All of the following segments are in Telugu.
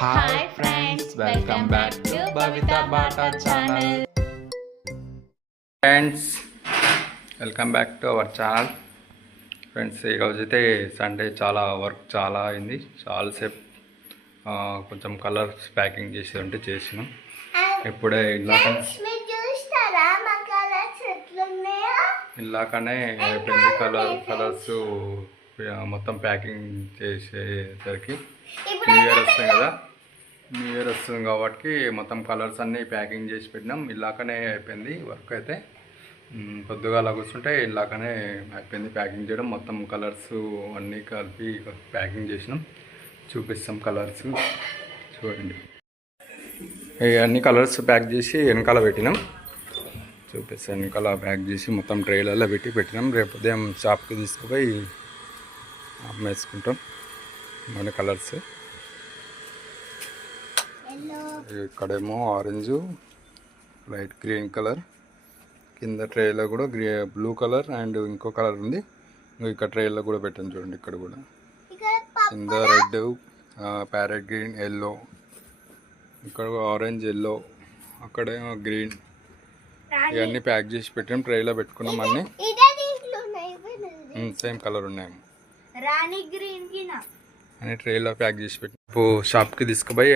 Hi friends welcome back to Bata channel friends welcome back to our channel friends ఈరోజు అయితే సండే చాలా వర్క్ చాలా అయింది. చాలాసేపు కొంచెం కలర్స్ ప్యాకింగ్ చేసి ఉంటే చేసినాం. ఇప్పుడే ఇలాక ఇలాకనే అయిపోయింది కలర్ కలర్స్ మొత్తం ప్యాకింగ్ చేసేసరికి న్యూ ఇయర్ వస్తుంది కదా. న్యూ ఇయర్ వస్తుంది కాబట్టి మొత్తం కలర్స్ అన్నీ ప్యాకింగ్ చేసి పెట్టినాం. ఇలాకనే అయిపోయింది వర్క్ అయితే. పొద్దుగాల కూర్చుంటే ఇలాకనే అయిపోయింది ప్యాకింగ్ చేయడం. మొత్తం కలర్స్ అన్నీ కలిపి ప్యాకింగ్ చేసినాం. చూపిస్తాం కలర్స్ చూడండి. అన్ని కలర్స్ ప్యాక్ చేసి వెనకాల పెట్టినాం. చూపిస్తాను వెనకాల ప్యాక్ చేసి మొత్తం ట్రైలలో పెట్టి పెట్టినాం. రేపు ఉదయం షాప్కి తీసుకుపోయి అమ్మేసుకుంటాం. మన కలర్స్ ఇక్కడేమో ఆరెంజ్ లైట్ గ్రీన్ కలర్. కింద ట్రేలో కూడా గ్రీ బ్లూ కలర్ అండ్ ఇంకో కలర్ ఉంది. ఇంకో ఇక్కడ ట్రేలో కూడా పెట్టాను చూడండి ఇక్కడ కూడా. కింద రెడ్ ప్యారెట్ గ్రీన్ ఎల్లో. ఇక్కడ ఆరెంజ్ ఎల్లో. అక్కడేమో గ్రీన్. ఇవన్నీ ప్యాక్ చేసి పెట్టాం ట్రేలో పెట్టుకున్నాం అన్నీ. సేమ్ కలర్ ఉన్నాయి. అని ట్రేలో ప్యాక్ చేసి పెట్టి ఇప్పుడు షాప్కి తీసుకుపోయి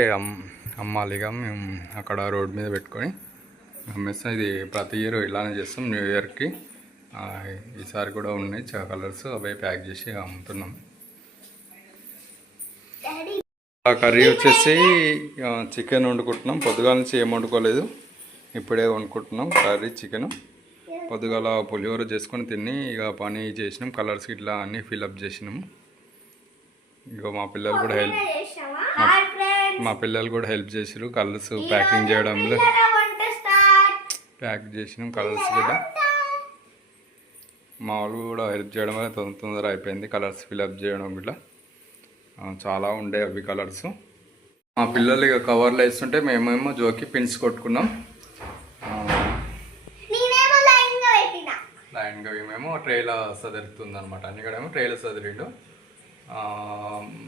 అమ్మాలి ఇక. మేము అక్కడ రోడ్ మీద పెట్టుకొని అమ్మేస్తాం ఇది ప్రతి ఇయర్ ఇలానే చేస్తాం. న్యూ ఇయర్కి ఈసారి కూడా ఉన్నాయి. చా కలర్స్ అవే ప్యాక్ చేసి అమ్ముతున్నాం. కర్రీ వచ్చేసి చికెన్ వండుకుంటున్నాం. పొద్దుగాల నుంచి ఏం వండుకోలేదు. ఇప్పుడే వండుకుంటున్నాం కర్రీ చికెన్ పొద్దుగాల పులిహోర చేసుకొని తిని ఇక పని చేసినాం. కలర్స్ ఇట్లా అన్నీ ఫిల్అప్ చేసినాం. ఇక మా పిల్లలు కూడా హెల్ప్ మా పిల్లలు కూడా హెల్ప్ చేసారు కలర్స్ ప్యాకింగ్ చేయడంలో. ప్యాక్ చేసినాం కలర్స్ కూడా. మా వాళ్ళు కూడా హెల్ప్ చేయడం వల్ల తొందర తొందర అయిపోయింది. కలర్స్ ఫిల్అప్ చేయడం ఇట్లా చాలా ఉండే అవి కలర్స్. మా పిల్లలు ఇక కవర్లో వేస్తుంటే మేమేమో జోకి పిన్స్ కొట్టుకున్నాం. లైన్గా మేము ట్రైలో సదురుతుంది అనమాట అన్ని కూడా ఏమో ట్రైలో సదిరిండు.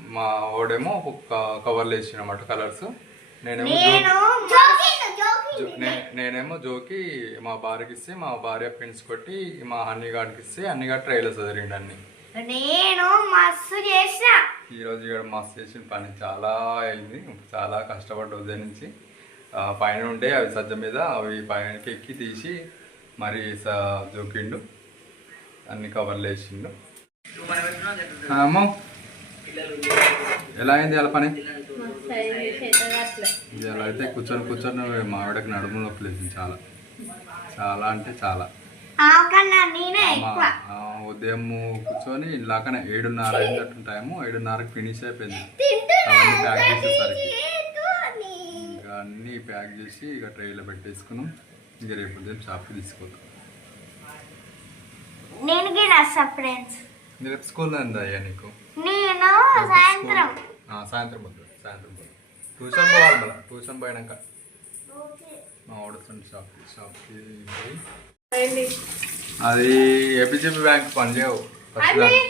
మా ఓడేమో ఒక కవర్లో వేసిన అనమాట కలర్స్ నేనేమో నేనేమో జోకి మా భార్యకి ఇస్తే మా భార్య పిన్స్ కొట్టి మా హన్నీ గాడికి ఇస్తే అన్ని గాడు ట్రైలో చదివిండు అన్ని. నేను మస్తు చేసిన. ఈ రోజు ఇక్కడ మస్తు చేసిన పని. చాలా అయింది. చాలా కష్టపడ్డ ఉదయం నుంచి. ఆ, పైన ఉంటే అవి సజ్జ మీద అవి పైనకి ఎక్కి తీసి మరి స- జోకిండు. అన్ని కవర్లు వేసిండు అమ్మో. ఎలా అయింది అలా పని? ఇది అలా అయితే కూర్చొని కూర్చొని మా ఆవిడకి నడుము నొప్పి లేచింది చాలా. చాలా అంటే చాలా. ఉదయం కూర్చొని ఇలాకనే ఏడున్నర అయినట్టు టైము ఏడున్నరకి ఫినిష్ అయిపోయింది. అవన్నీ ప్యాక్ చేసేసరికి. ఇంకా అన్నీ ప్యాక్ చేసి ఇక ట్రైలో పెట్టేసుకున్నాం. ఇక రేపు ఉదయం షాప్కి తీసుకుపోతాం నేను ఫ్రెండ్స్ రేపు స్కూల్లో ఉందా అయ్యా నీకు. నేను సాయంత్రం. సాయంత్రం పోతుంది సాయంత్రం పోతుంది ట్యూషన్ పోవాలి మళ్ళీ ట్యూషన్ పోయినాక. మా వాడుతుంది షాప్ షాప్కి పోయి. అది ఏపీజీపీ బ్యాంక్ పనిచేయవు ఫస్ట్ దాకా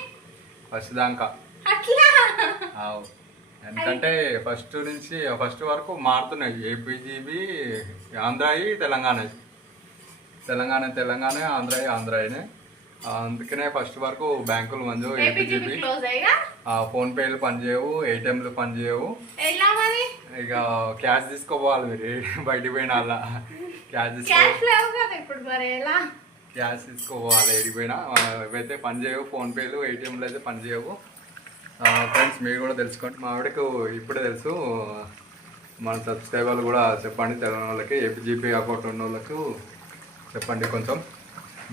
ఫస్ట్ దాకా. ఆవు. ఎందుకంటే ఫస్ట్ నుంచి ఫస్ట్ వరకు మారుతున్నాయి. ఏపీజీబీ ఆంధ్రాయి తెలంగాణ తెలంగాణ తెలంగాణ ఆంధ్రాయి ఆంధ్రాయినే. అందుకనే ఫస్ట్ వరకు బ్యాంకులు మంజు ఏపీజీబీ. ఫోన్ పేలు పనిచేయవు ఏటీఎంలు పనిచేయవు ఇక క్యాష్ తీసుకోపోవాలి మీరు బయటికి పోయిన అలా క్యాష్ తీసుకో క్యాష్ తీసుకోవాలి ఏడికి పోయినా. ఆ, ఇవైతే పనిచేయవు ఫోన్ పేలు ఏటీఎంలు అయితే పనిచేయవు ఫ్రెండ్స్ మీరు కూడా తెలుసుకోండి. మా ఆవిడకు ఇప్పుడే తెలుసు మన సబ్స్క్రైబర్లు కూడా చెప్పండి తెలియని వాళ్ళకి ఏపీజీపీ అకౌంట్ ఉన్న వాళ్ళకు చెప్పండి కొంచెం.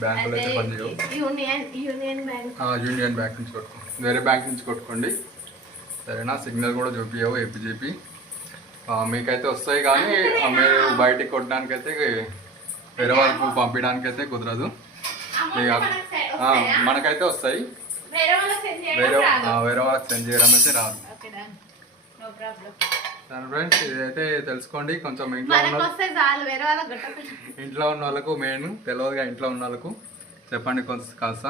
బ్యాంకులో అయితే పనిచేయవు యూనియన్ యూనియన్ బ్యాంక్. నుంచి కొట్టుకోండి వేరే బ్యాంక్ నుంచి కొట్టుకోండి. సరేనా? సిగ్నల్ కూడా చూపించవు ఏపీజీపీ. మీకైతే వస్తాయి కానీ మీరు బయటికి కొట్టడానికి అయితే వేరే వాళ్ళకు పంపించడానికి అయితే కుదరదు మనకైతే వస్తాయి. వేరే వేరే వాళ్ళకి సెండ్ చేయడం అయితే రాదు. ఫ్రెండ్స్ ఇదైతే తెలుసుకోండి కొంచెం ఇంట్లో ఉన్న ఇంట్లో ఉన్న వాళ్ళకు మెయిన్ తెలియదుగా ఇంట్లో ఉన్న వాళ్ళకు. చెప్పండి కొంచెం కాస్త.